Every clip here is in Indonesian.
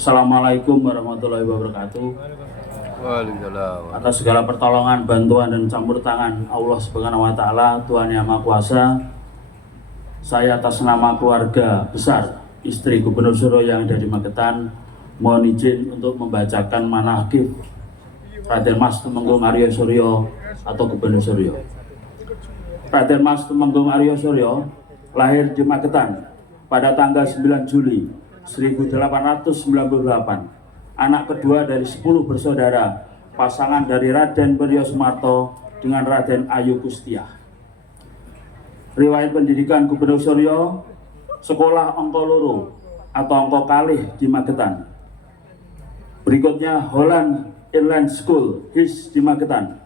Assalamualaikum warahmatullahi wabarakatuh. Waalaikumsalam. Atas segala pertolongan, bantuan, dan campur tangan Allah Subhanahu wa Ta'ala, Tuhan Yang Maha Kuasa, saya atas nama keluarga besar istri Gubernur Suryo yang ada di Magetan, mohon izin untuk membacakan manaqib Raden Mas Tumenggung Aryo Suryo atau Gubernur Suryo. Raden Mas Tumenggung Aryo Suryo lahir di Magetan pada tanggal 9 Juli 1898, anak kedua dari 10 bersaudara, pasangan dari Raden Priyo Sumarto dengan Raden Ayu Kustiah. Riwayat pendidikan Gubernur Suryo, sekolah Angka Loro atau Angka Kalih di Magetan. Berikutnya Holland Inland School HIS di Magetan.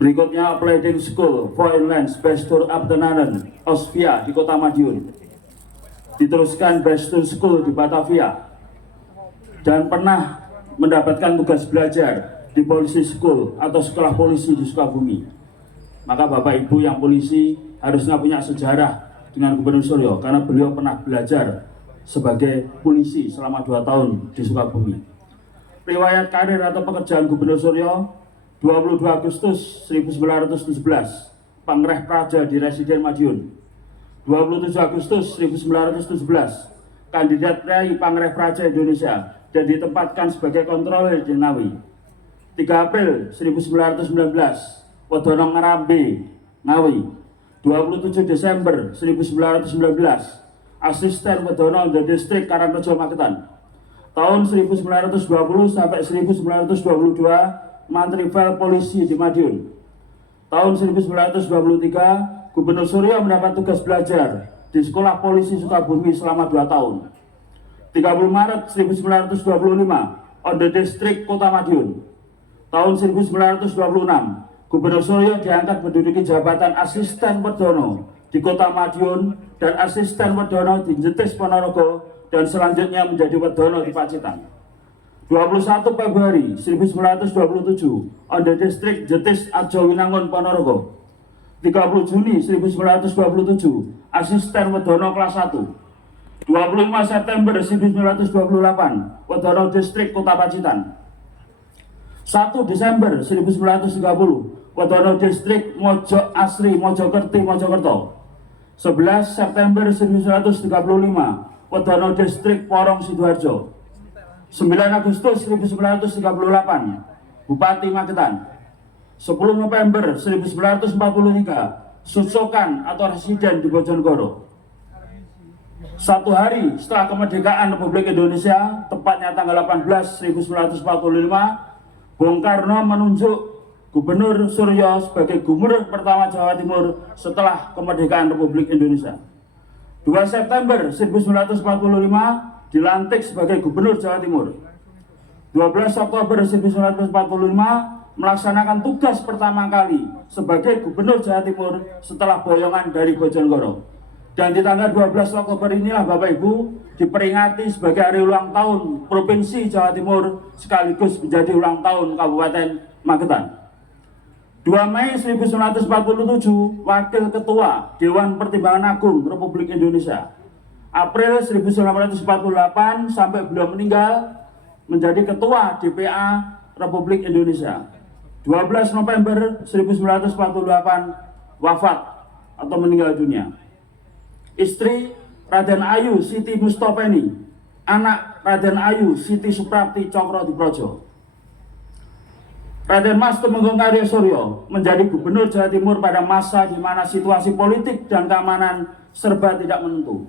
Berikutnya Opleiding School for Inland Bestuur Abtenanen Osvia di Kota Madiun. Diteruskan Bestuur School di Batavia, dan pernah mendapatkan tugas belajar di Polisi School atau Sekolah Polisi di Sukabumi. Maka Bapak Ibu yang polisi harusnya punya sejarah dengan Gubernur Suryo, karena beliau pernah belajar sebagai polisi selama 2 tahun di Sukabumi. Riwayat karir atau pekerjaan Gubernur Suryo: 22 Agustus 1917, Pangreh Praja di Residen Madiun. 27 Agustus 1917, kandidat Rai Pangreh Praja Indonesia dan ditempatkan sebagai kontroler di Ngawi. 3 April 1919, Wedono Ngarambe, Ngawi. 27 Desember 1919, asisten Wedono the Distrik Karangrejo Magetan. Tahun 1920 sampai 1922, Mantri Vel Polisi di Madiun. Tahun 1923, Gubernur Suryo mendapat tugas belajar di Sekolah Polisi Sukabumi selama 2 tahun. 30 Maret 1925, on the District Kota Madiun. Tahun 1926, Gubernur Suryo diangkat menduduki jabatan Asisten Wedono di Kota Madiun dan Asisten Wedono di Jetis Ponorogo, dan selanjutnya menjadi Wedono di Pacitan. 21 Februari 1927, on the District Jetis Arjo Winangun Ponorogo. 30 Juni 1927, asisten Wedono kelas 1. 25 September 1928, Wedono Distrik Kota Pacitan. 1 Desember 1930, Wedono Distrik Mojo Asri Mojokerti Mojokerto. 11 September 1935, Wedono Distrik Porong Sidoarjo. 9 Agustus 1938, Bupati Magetan. 10 November 1943, Susokan atau Residen di Bojonegoro. 1 hari setelah kemerdekaan Republik Indonesia, tepatnya tanggal 18 1945, Bung Karno menunjuk Gubernur Suryo sebagai Gubernur pertama Jawa Timur setelah kemerdekaan Republik Indonesia. 2 September 1945 dilantik sebagai Gubernur Jawa Timur. 12 Oktober 1945 melaksanakan tugas pertama kali sebagai Gubernur Jawa Timur setelah boyongan dari Bojonegoro. Dan di tanggal 12 Oktober inilah Bapak Ibu diperingati sebagai hari ulang tahun Provinsi Jawa Timur sekaligus menjadi ulang tahun Kabupaten Magetan. 2 Mei 1947, Wakil Ketua Dewan Pertimbangan Agung Republik Indonesia. April 1948 sampai beliau meninggal menjadi Ketua DPA Republik Indonesia. 12 November 1948 wafat atau meninggal dunia. Istri Raden Ayu Siti Mustopeni, anak Raden Ayu Siti Suprapti Cokro Diprojo. Raden Mas Tumenggung Aryo Suryo menjadi Gubernur Jawa Timur pada masa di mana situasi politik dan keamanan serba tidak menentu,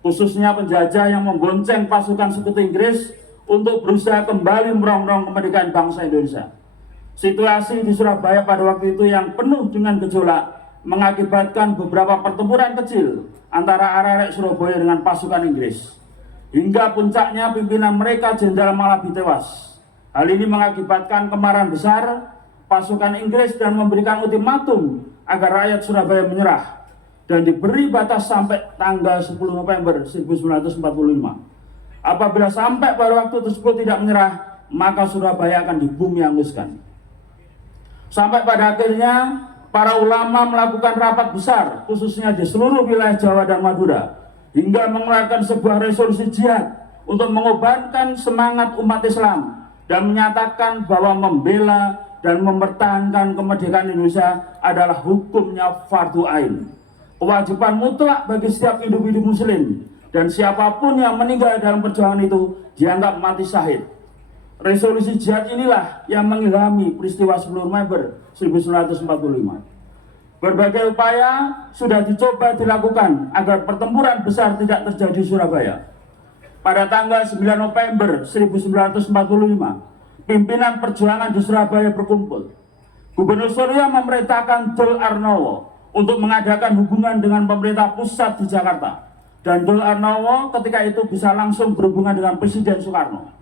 khususnya penjajah yang membonceng pasukan sekutu Inggris untuk berusaha kembali merongrong kemerdekaan bangsa Indonesia. Situasi di Surabaya pada waktu itu yang penuh dengan gejolak mengakibatkan beberapa pertempuran kecil antara arek-arek Surabaya dengan pasukan Inggris. Hingga puncaknya pimpinan mereka Jenderal Malabi tewas. Hal ini mengakibatkan kemarahan besar pasukan Inggris dan memberikan ultimatum agar rakyat Surabaya menyerah dan diberi batas sampai tanggal 10 November 1945. Apabila sampai pada waktu tersebut tidak menyerah, maka Surabaya akan dibumi hanguskan. Sampai pada akhirnya para ulama melakukan rapat besar khususnya di seluruh wilayah Jawa dan Madura hingga mengeluarkan sebuah resolusi jihad untuk mengobarkan semangat umat Islam dan menyatakan bahwa membela dan mempertahankan kemerdekaan Indonesia adalah hukumnya fardu ain, kewajiban mutlak bagi setiap individu muslim, dan siapapun yang meninggal dalam perjuangan itu dianggap mati syahid. Resolusi jihad inilah yang mengilhami peristiwa 10 November 1945. Berbagai upaya sudah dicoba dilakukan agar pertempuran besar tidak terjadi di Surabaya. Pada tanggal 9 November 1945, pimpinan perjuangan di Surabaya berkumpul. Gubernur Suryo memerintahkan Dul Arnowo untuk mengadakan hubungan dengan pemerintah pusat di Jakarta. Dan Dul Arnowo ketika itu bisa langsung berhubungan dengan Presiden Soekarno.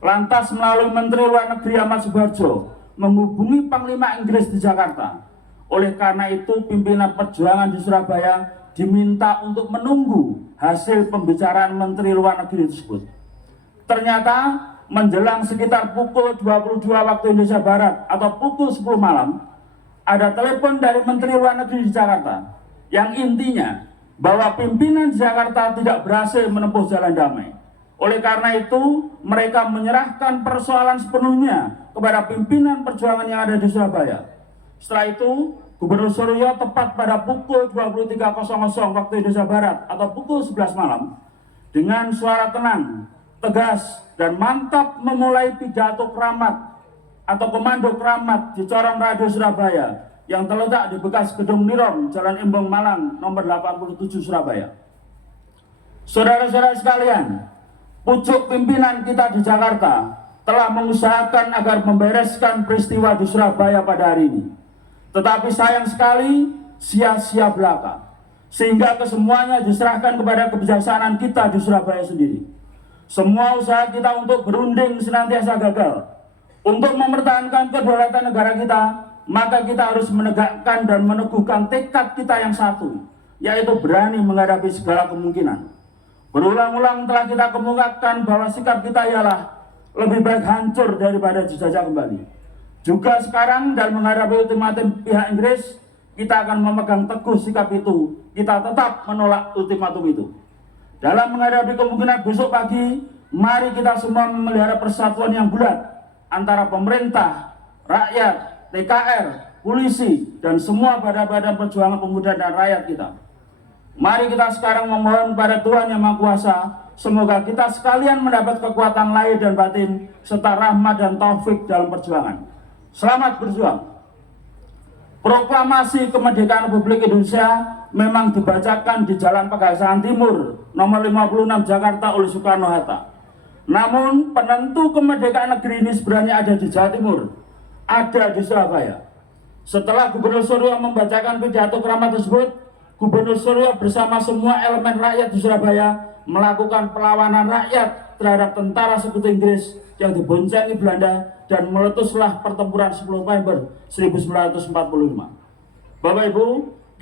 Lantas melalui Menteri Luar Negeri Ahmad Subarjo menghubungi Panglima Inggris di Jakarta. Oleh karena itu pimpinan perjuangan di Surabaya diminta untuk menunggu hasil pembicaraan Menteri Luar Negeri tersebut. Ternyata menjelang sekitar pukul 22 waktu Indonesia Barat atau pukul 10 malam, ada telepon dari Menteri Luar Negeri di Jakarta yang intinya bahwa pimpinan di Jakarta tidak berhasil menempuh jalan damai. Oleh karena itu, mereka menyerahkan persoalan sepenuhnya kepada pimpinan perjuangan yang ada di Surabaya. Setelah itu, Gubernur Suryo tepat pada pukul 23.00 waktu Indonesia Barat atau pukul 11 malam, dengan suara tenang, tegas, dan mantap memulai pidato keramat atau komando keramat di Corong Radio Surabaya yang terletak di bekas Gedung Nirom, Jalan Embong Malang, nomor 87 Surabaya. Saudara-saudara sekalian, pucuk pimpinan kita di Jakarta telah mengusahakan agar membereskan peristiwa di Surabaya pada hari ini. Tetapi sayang sekali sia-sia belaka, sehingga kesemuanya diserahkan kepada kebijaksanaan kita di Surabaya sendiri. Semua usaha kita untuk berunding senantiasa gagal. Untuk mempertahankan kedaulatan negara kita, maka kita harus menegakkan dan meneguhkan tekad kita yang satu, yaitu berani menghadapi segala kemungkinan. Berulang-ulang telah kita kemukakan bahwa sikap kita ialah lebih baik hancur daripada dijajah kembali. Juga sekarang dalam menghadapi ultimatum pihak Inggris, kita akan memegang teguh sikap itu. Kita tetap menolak ultimatum itu. Dalam menghadapi kemungkinan besok pagi, mari kita semua memelihara persatuan yang bulat antara pemerintah, rakyat, TKR, polisi, dan semua badan-badan perjuangan pemuda dan rakyat kita. Mari kita sekarang memohon pada Tuhan Yang Maha Kuasa, semoga kita sekalian mendapat kekuatan lahir dan batin, serta rahmat dan taufik dalam perjuangan. Selamat berjuang. Proklamasi Kemerdekaan Republik Indonesia memang dibacakan di Jalan Pegasan Timur, nomor 56 Jakarta oleh Soekarno-Hatta. Namun penentu kemerdekaan negeri ini sebenarnya ada di Jawa Timur, ada di Surabaya. Setelah Gubernur Suryo membacakan pidato keramat tersebut, Gubernur Suryo bersama semua elemen rakyat di Surabaya melakukan perlawanan rakyat terhadap tentara sekutu Inggris yang diboncengi Belanda, dan meletuslah pertempuran 10 November 1945. Bapak Ibu,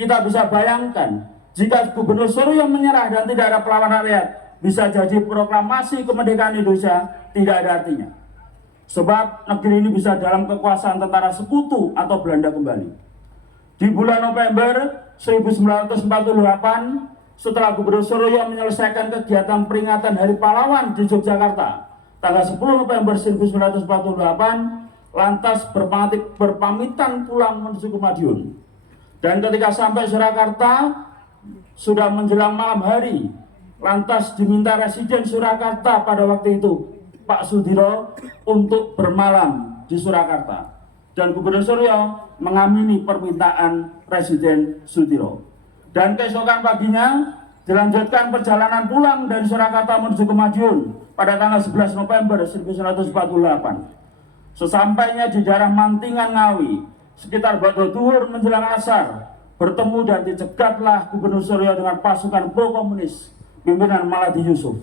kita bisa bayangkan jika Gubernur Suryo menyerah dan tidak ada perlawanan rakyat, bisa jadi proklamasi kemerdekaan Indonesia tidak ada artinya. Sebab negeri ini bisa dalam kekuasaan tentara sekutu atau Belanda kembali. Di bulan November 1948, setelah Gubernur Suryo menyelesaikan kegiatan peringatan Hari Pahlawan di Yogyakarta, tanggal 10 November 1948, lantas berpamitan pulang menuju ke Madiun. Dan ketika sampai Surakarta, sudah menjelang malam hari, lantas diminta Residen Surakarta pada waktu itu, Pak Sudiro, untuk bermalam di Surakarta. Dan Gubernur Suryo mengamini permintaan Residen Sudiro. Dan keesokan paginya dilanjutkan perjalanan pulang dari Surakarta menuju ke Madiun pada tanggal 11 November 1948. Sesampainya di daerah Mantingan Ngawi, sekitar Bado Duhur menjelang asar, bertemu dan dicegatlah Gubernur Suryo dengan pasukan pro-komunis pimpinan Maladi Yusuf.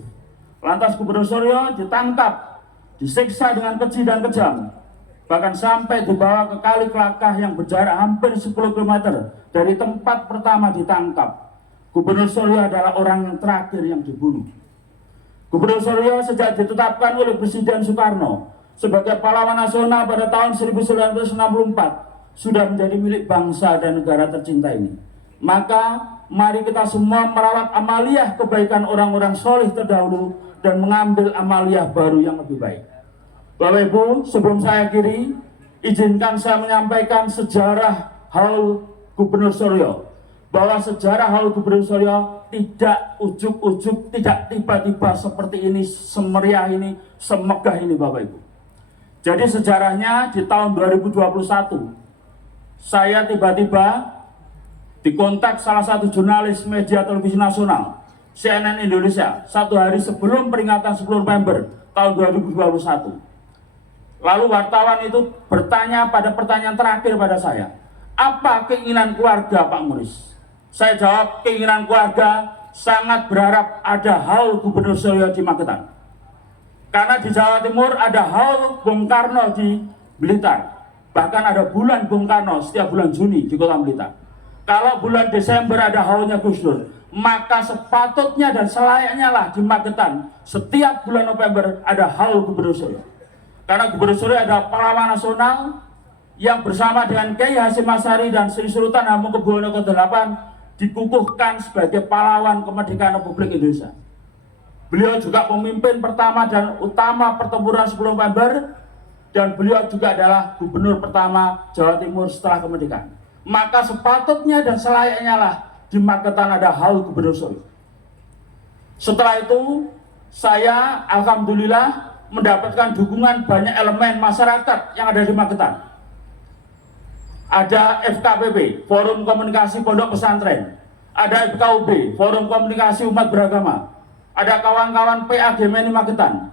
Lantas Gubernur Suryo ditangkap, disiksa dengan keji dan kejam, bahkan sampai dibawa ke Kali Kelakah yang berjarak hampir 10 km dari tempat pertama ditangkap. Gubernur Suryo adalah orang yang terakhir yang dibunuh. Gubernur Suryo sejak ditetapkan oleh Presiden Soekarno sebagai pahlawan nasional pada tahun 1964 sudah menjadi milik bangsa dan negara tercinta ini. Maka mari kita semua merawat amaliyah kebaikan orang-orang soleh terdahulu dan mengambil amaliyah baru yang lebih baik. Bapak Ibu, sebelum saya akhiri, izinkan saya menyampaikan sejarah Haul Gubernur Suryo. Bahwa sejarah Haul Gubernur Suryo tidak ujuk-ujuk, tidak tiba-tiba seperti ini, semeriah ini, semegah ini Bapak Ibu. Jadi sejarahnya di tahun 2021, saya tiba-tiba dikontak salah satu jurnalis media televisi nasional, CNN Indonesia, satu hari sebelum peringatan 10 November tahun 2021. Lalu wartawan itu bertanya pada pertanyaan terakhir pada saya, apa keinginan keluarga Pak Muris? Saya jawab, keinginan keluarga sangat berharap ada Haul Gubernur Suryo di Magetan. Karena di Jawa Timur ada Haul Bung Karno di Blitar. Bahkan ada bulan Bung Karno setiap bulan Juni di Kota Blitar. Kalau bulan Desember ada haulnya Gus Dur, maka sepatutnya dan selayaknya lah di Magetan setiap bulan November ada Haul Gubernur Suryo. Karena Gubernur Suryo ada pahlawan nasional yang bersama dengan Kiai Hasyim Asy'ari dan Sri Sultan Hamengkubuwono ke-8 dikukuhkan sebagai pahlawan kemerdekaan Republik Indonesia. Beliau juga pemimpin pertama dan utama pertempuran 10 November dan beliau juga adalah gubernur pertama Jawa Timur setelah kemerdekaan. Maka sepatutnya dan selayaknya lah di Magetan ada Haul Gubernur Suryo. Setelah itu saya alhamdulillah mendapatkan dukungan banyak elemen masyarakat yang ada di Magetan. Ada FKPB, Forum Komunikasi Pondok Pesantren. Ada FKUB, Forum Komunikasi Umat Beragama. Ada kawan-kawan PAGMNI Magetan.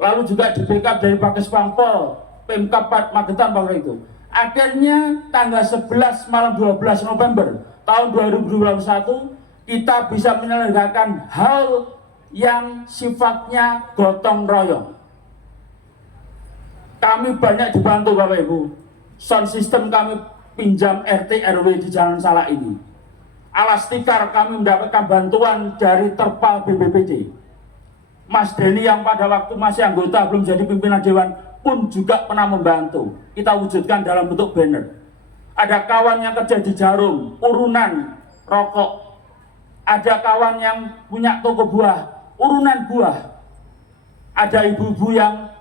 Lalu juga di backup dari Pakes Pampol, Pemkab Magetan waktu itu. Akhirnya tanggal 11 malam 12 November tahun 2021 kita bisa menyelenggarakan hal yang sifatnya gotong royong. Kami banyak dibantu Bapak Ibu. Sound system kami pinjam RT RW di Jalan Salak ini. Alas tikar kami mendapatkan bantuan dari terpal BPBD. Mas Denny yang pada waktu masih anggota belum jadi pimpinan dewan pun juga pernah membantu. Kita wujudkan dalam bentuk banner. Ada kawan yang kerja di Jarum, urunan rokok. Ada kawan yang punya toko buah, urunan buah. Ada ibu-ibu yang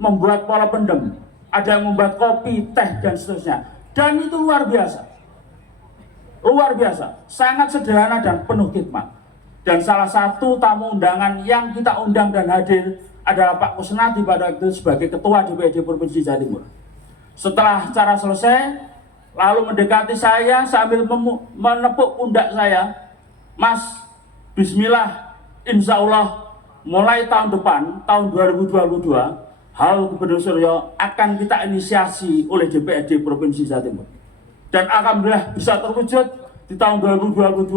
membuat pola pendem, ada yang membuat kopi, teh, dan seterusnya. Dan itu luar biasa. Luar biasa, sangat sederhana dan penuh khidmat. Dan salah satu tamu undangan yang kita undang dan hadir adalah Pak Kusnadi pada waktu itu sebagai Ketua DPRD Provinsi Jawa Timur. Setelah acara selesai, lalu mendekati saya sambil menepuk pundak saya, Mas, bismillah, insya Allah mulai tahun depan, tahun 2022, Haul Gubernur Suryo akan kita inisiasi oleh DPRD Provinsi Jawa Timur. Dan alhamdulillah bisa terwujud di tahun 2022,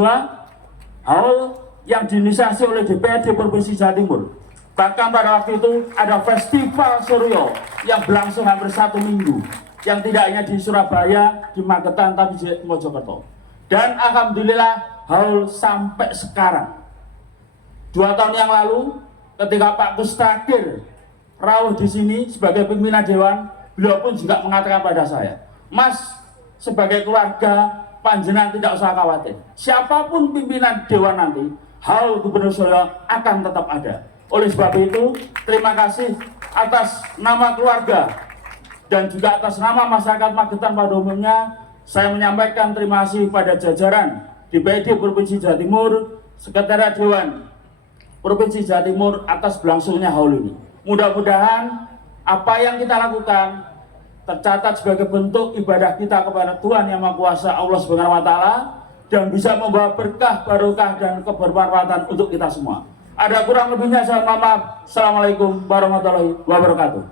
Haul yang diinisiasi oleh DPRD Provinsi Jawa Timur. Bahkan pada waktu itu ada festival Suryo yang berlangsung hampir 1 minggu, yang tidak hanya di Surabaya, di Magetan, tapi di Mojokerto. Dan alhamdulillah Haul sampai sekarang. 2 tahun yang lalu, ketika Pak Kus terakhir rawuh di sini sebagai pimpinan dewan, beliau pun juga mengatakan pada saya, Mas, sebagai keluarga panjenengan tidak usah khawatir. Siapapun pimpinan dewan nanti, Haul Gubernur Suryo akan tetap ada. Oleh sebab itu, terima kasih atas nama keluarga dan juga atas nama masyarakat Magetan pada umumnya. Saya menyampaikan terima kasih pada jajaran DPRD Provinsi Jawa Timur, Sekretariat Dewan Provinsi Jawa Timur atas berlangsungnya haul ini. Mudah-mudahan apa yang kita lakukan tercatat sebagai bentuk ibadah kita kepada Tuhan Yang Maha Kuasa Allah Subhanahu wa taala dan bisa membawa berkah, barokah dan kebermanfaatan untuk kita semua. Ada kurang lebihnya saya mohon maaf. Assalamualaikum warahmatullahi wabarakatuh.